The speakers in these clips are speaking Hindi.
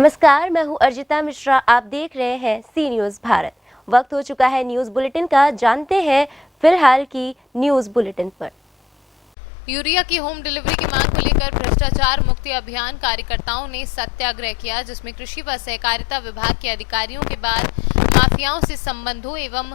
नमस्कार, मैं हूं अर्जिता मिश्रा। आप देख रहे हैं सी न्यूज़ भारत। वक्त हो चुका है न्यूज़ बुलेटिन का। जानते हैं फिलहाल की न्यूज़ बुलेटिन पर। यूरिया की होम डिलीवरी की मांग को लेकर भ्रष्टाचार मुक्ति अभियान कार्यकर्ताओं ने सत्याग्रह किया, जिसमें कृषि व सहकारिता विभाग के अधिकारियों के बाद माफियाओं से संबंधों एवं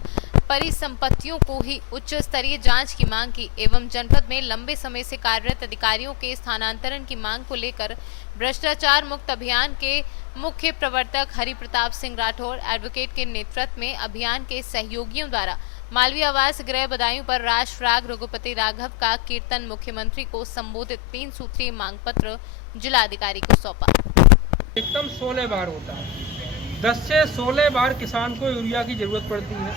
परिसंपत्तियों को ही उच्च स्तरीय जांच की मांग की एवं जनपद में लंबे समय से कार्यरत अधिकारियों के स्थानांतरण की मांग को लेकर भ्रष्टाचार मुक्त अभियान के मुख्य प्रवर्तक हरि प्रताप सिंह राठौर एडवोकेट के नेतृत्व में अभियान के सहयोगियों द्वारा मालवीय आवास गृह बदायूं पर राष्ट्रराग रघुपति राघव का कीर्तन मुख्यमंत्री को संबोधित 3 सूत्रीय मांग पत्र जिलाधिकारी को सौंपा। एकदम 16 बार होता है, 10 से 16 बार किसान को यूरिया की जरूरत पड़ती है।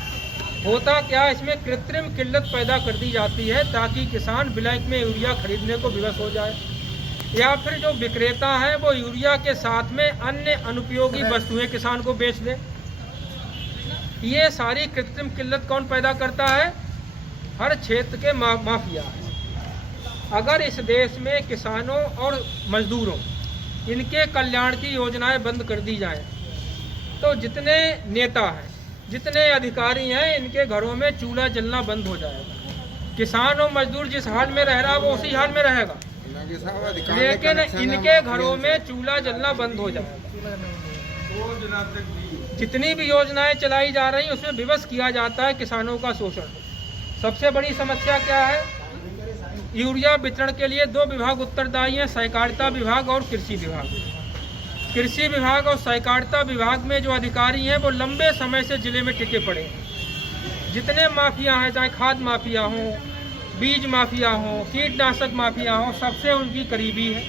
होता क्या, इसमें कृत्रिम किल्लत पैदा कर दी जाती है ताकि किसान ब्लैक में यूरिया खरीदने को विवश हो जाए, या फिर जो विक्रेता है वो यूरिया के साथ में अन्य अनुपयोगी वस्तुएं किसान को बेच दे। ये सारी कृत्रिम किल्लत कौन पैदा करता है? हर क्षेत्र के माफिया। अगर इस देश में किसानों और मजदूरों इनके कल्याण की योजनाएं बंद कर दी जाएं, तो जितने नेता हैं, जितने अधिकारी हैं, इनके घरों में चूल्हा जलना बंद हो जाएगा। किसान और मजदूर जिस हाल में रह रहा है वो उसी हाल में रहेगा, लेकिन इनके घरों में चूल्हा जलना बंद हो जाएगा। जितनी भी योजनाएं चलाई जा रही उसमें विवश किया जाता है किसानों का शोषण। सबसे बड़ी समस्या क्या है? यूरिया वितरण के लिए 2 विभाग उत्तरदायी हैं, सहकारिता विभाग और कृषि विभाग। कृषि विभाग और सहकारिता विभाग में जो अधिकारी हैं वो लंबे समय से जिले में टिके पड़े हैं। जितने माफिया हैं, चाहे खाद माफिया हों, बीज माफिया हों, कीटनाशक माफिया हों, सबसे उनकी करीबी है,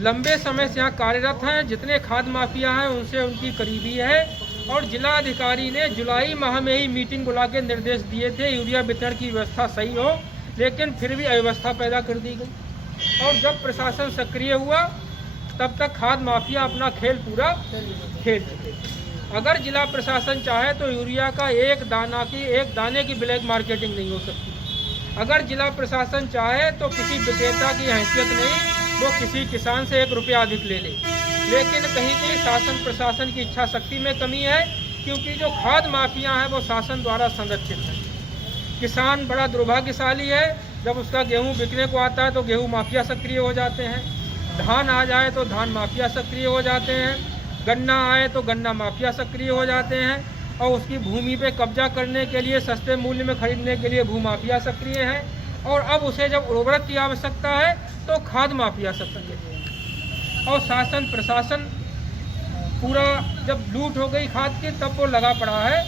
लंबे समय से यहाँ कार्यरत हैं। जितने खाद माफिया हैं उनसे उनकी करीबी है। और जिला अधिकारी ने जुलाई माह में ही मीटिंग बुला के निर्देश दिए थे यूरिया वितरण की व्यवस्था सही हो, लेकिन फिर भी अव्यवस्था पैदा कर दी गई। और जब प्रशासन सक्रिय हुआ तब तक खाद माफिया अपना खेल पूरा खेल चुके। अगर जिला प्रशासन चाहे तो यूरिया का एक दाने की ब्लैक मार्केटिंग नहीं हो सकती। अगर जिला प्रशासन चाहे तो किसी विक्रेता की हैसियत नहीं, वो किसी किसान से 1 रुपया अधिक ले ले। लेकिन कहीं कहीं शासन प्रशासन की इच्छा शक्ति में कमी है, क्योंकि जो खाद माफिया हैं वो शासन द्वारा संरक्षित है। किसान बड़ा दुर्भाग्यशाली है, जब उसका गेहूं बिकने को आता है तो गेहूं माफिया सक्रिय हो जाते हैं, धान आ जाए तो धान माफिया सक्रिय हो जाते हैं, गन्ना आए तो गन्ना माफिया सक्रिय हो जाते हैं, और उसकी भूमि पे कब्जा करने के लिए, सस्ते मूल्य में खरीदने के लिए भूमाफिया सक्रिय है। और अब उसे जब उर्वरक की आवश्यकता है तो खाद माफिया सक्रिय है। और शासन प्रशासन पूरा जब लूट हो गई खाद की, तब वो लगा पड़ा है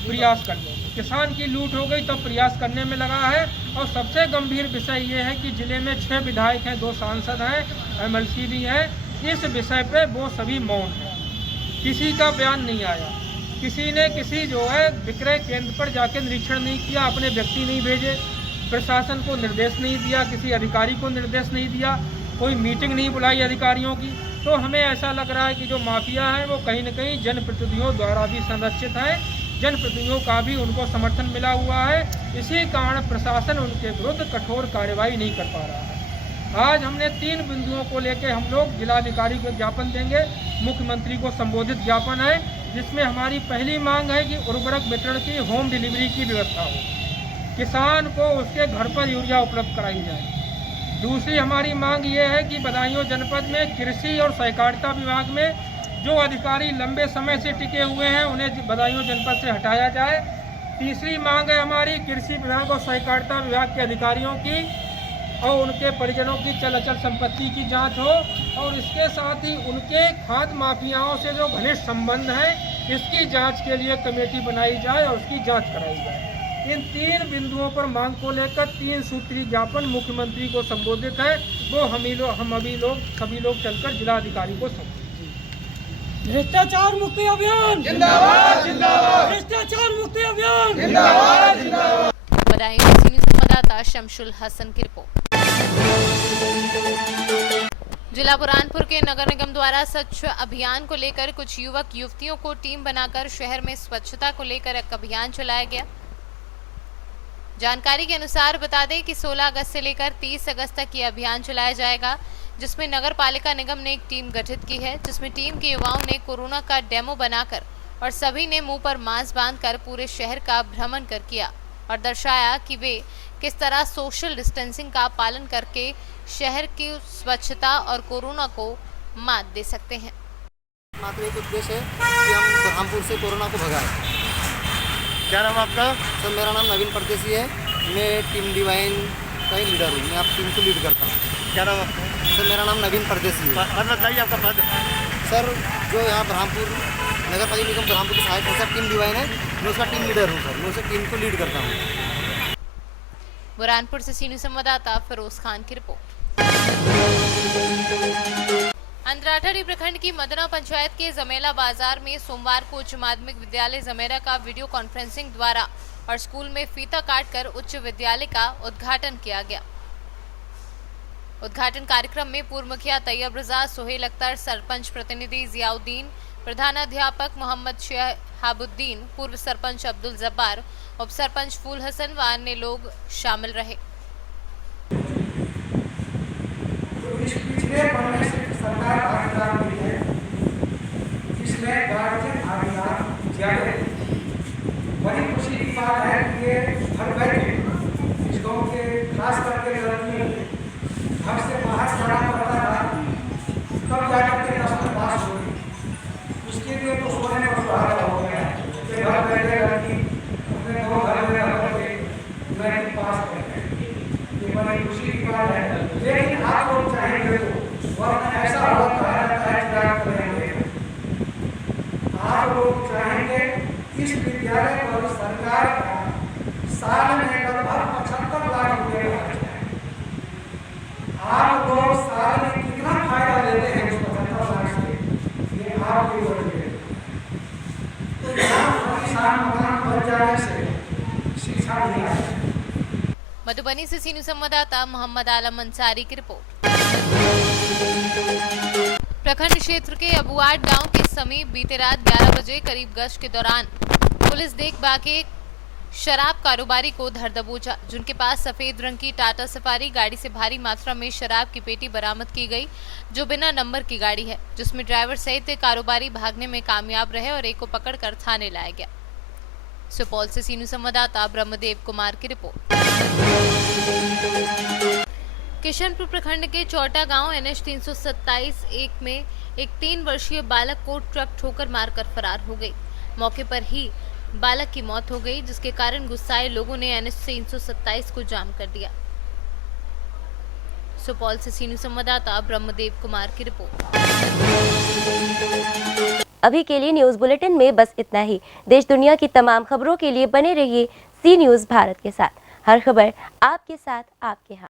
प्रयास करने में। किसान की लूट हो गई तब प्रयास करने में लगा है। और सबसे गंभीर विषय ये है कि जिले में 6 विधायक हैं, 2 सांसद हैं, MLC भी हैं। इस विषय पे वो सभी मौन हैं, किसी का बयान नहीं आया। किसी ने जो है विक्रय केंद्र पर जाके निरीक्षण नहीं किया, अपने व्यक्ति नहीं भेजे, प्रशासन को निर्देश नहीं दिया, किसी अधिकारी को निर्देश नहीं दिया, कोई मीटिंग नहीं बुलाई अधिकारियों की। तो हमें ऐसा लग रहा है कि जो माफिया है वो कहीं न कहीं जनप्रतिनिधियों द्वारा भी संरक्षित है, जनप्रतिनिधियों का भी उनको समर्थन मिला हुआ है। इसी कारण प्रशासन उनके विरुद्ध कठोर कार्रवाई नहीं कर पा रहा है। आज हमने 3 बिंदुओं को लेकर हम लोग जिलाधिकारी को ज्ञापन देंगे, मुख्यमंत्री को संबोधित ज्ञापन है, जिसमें हमारी पहली मांग है कि उर्वरक वितरण की होम डिलीवरी की व्यवस्था हो, किसान को उसके घर पर यूरिया उपलब्ध कराई जाए। दूसरी हमारी मांग ये है कि बदायूं जनपद में कृषि और सहकारिता विभाग में जो अधिकारी लंबे समय से टिके हुए हैं उन्हें बदायूं जनपद से हटाया जाए। तीसरी मांग है हमारी कृषि विभाग और सहकारिता विभाग के अधिकारियों की और उनके परिजनों की चल अचल संपत्ति की जांच हो, और इसके साथ ही उनके खाद माफियाओं से जो घनिष्ठ संबंध है इसकी जांच के लिए कमेटी बनाई जाए और उसकी जांच कराई जाए। इन 3 बिंदुओं पर मांग को लेकर 3 सूत्रीय ज्ञापन मुख्यमंत्री को संबोधित है, वो सभी लोग चलकर जिलाधिकारी को सौंपेंगे। भ्रष्टाचार मुक्ति अभियान जिंदाबाद, जिंदाबाद। भ्रष्टाचार मुक्ति अभियान जिंदाबाद, जिंदाबाद। बदायूं से न्यूज़ संवाददाता शमशुल हसन की रिपोर्ट। जिला बुरहानपुर के नगर निगम द्वारा स्वच्छ अभियान को लेकर कुछ युवक युवतियों को टीम बनाकर शहर में स्वच्छता को लेकर एक अभियान चलाया गया। जानकारी के अनुसार बता दें कि 16 अगस्त से लेकर 30 अगस्त तक ये अभियान चलाया जाएगा, जिसमें नगर पालिका निगम ने एक टीम गठित की है, जिसमें टीम के युवाओं ने कोरोना का डेमो बनाकर और सभी ने मुंह पर मास्क बांधकर पूरे शहर का भ्रमण कर किया और दर्शाया कि वे किस तरह सोशल डिस्टेंसिंग का पालन करके शहर की स्वच्छता और कोरोना को मात दे सकते हैं। मात्र एक उद्देश्य है कि हम बरहामपुर से कोरोना को भगाएं। क्या नाम आपका? सर मेरा नाम नवीन परदेसी है, मैं टीम डिवाइन का ही लीडर हूँ, मैं आप टीम को लीड करता हूँ। क्या नाम आपका? सर मेरा नाम नवीन परदेसी है। पद बताइए आपका पद। सर जो यहाँ बरहामपुर नगर पालिका निगम बरहामपुर की सहायक संस्था टीम डिवाइन है, मैं उसका टीम लीडर हूँ। सर मैं उसे टीम को लीड करता हूँ। बुरहानपुर से सीनियर संवाददाता फिरोज खान की रिपोर्ट। अंद्राठाड़ी प्रखंड की मदना पंचायत के जमेला बाजार में सोमवार को उच्च माध्यमिक विद्यालय जमेरा का वीडियो कॉन्फ्रेंसिंग द्वारा और स्कूल में फीता काटकर उच्च विद्यालय का उद्घाटन किया गया। उद्घाटन कार्यक्रम में पूर्व मुखिया तैयब रजा, सोहेल अख्तर, सरपंच प्रतिनिधि जियाउद्दीन, प्रधानाध्यापक मोहम्मद शहाबुद्दीन, पूर्व सरपंच अब्दुल जब्बार, उप सरपंच फूल हसन व अन्य लोग शामिल रहे। पिछले बनने से सरकार भागीदार हुई है, जिसमें गार्जियन भागीदार ज्यादा है। बड़ी खुशी की बात है कि ये घर बैठे इस गाँव के खास करके लड़कियों घर से बाहर जाना पड़ता था, तब जाकर के 10वीं पास हो गई। उसके लिए तो सोने पर सहारा हो गया कि घर बैठे लड़की अपने गाँव घर में रह करके 9वीं पास कर गए। ये बड़ी खुशी की बात है। लेकिन आप लोग चाहेंगे तो वक्त ऐसा होता है आप लोग चाहेंगे इस विद्यालय पर सरकार का साल में लगभग 75 लाख रुपए खर्च है। आप लोग साल में कितना फायदा लेते हैं उस 75 लाख से, ये आपकी वजह है। तो यहाँ किसान मकान बन जाने से शिक्षा दिया है। मधुबनी से सीनियर संवाददाता मोहम्मद आलम अंसारी की रिपोर्ट। प्रखंड क्षेत्र के अबुआड गांव के समीप बीते रात 11 बजे करीब गश्त के दौरान पुलिस देख बाके शराब कारोबारी को धर दबोचा, जिनके पास सफेद रंग की टाटा सफारी गाड़ी से भारी मात्रा में शराब की पेटी बरामद की गई, जो बिना नंबर की गाड़ी है, जिसमें ड्राइवर सहित कारोबारी भागने में कामयाब रहे और एक को पकड़कर थाने लाया गया। सुपौल से सीनियर संवाददाता ब्रह्मदेव कुमार की रिपोर्ट। किशनपुर प्रखंड के चौटा गांव NH 327-1 में एक 3 वर्षीय बालक को ट्रक ठोकर मारकर फरार हो गई। मौके पर ही बालक की मौत हो गई, जिसके कारण गुस्साए लोगों ने NH 327 को जाम कर दिया। सुपौल से सीनियर संवाददाता ब्रह्मदेव कुमार की रिपोर्ट। अभी के लिए न्यूज बुलेटिन में बस इतना ही। देश दुनिया की तमाम खबरों के लिए बने रहिए सी न्यूज भारत के साथ। हर खबर आपके साथ, आपके हाथ।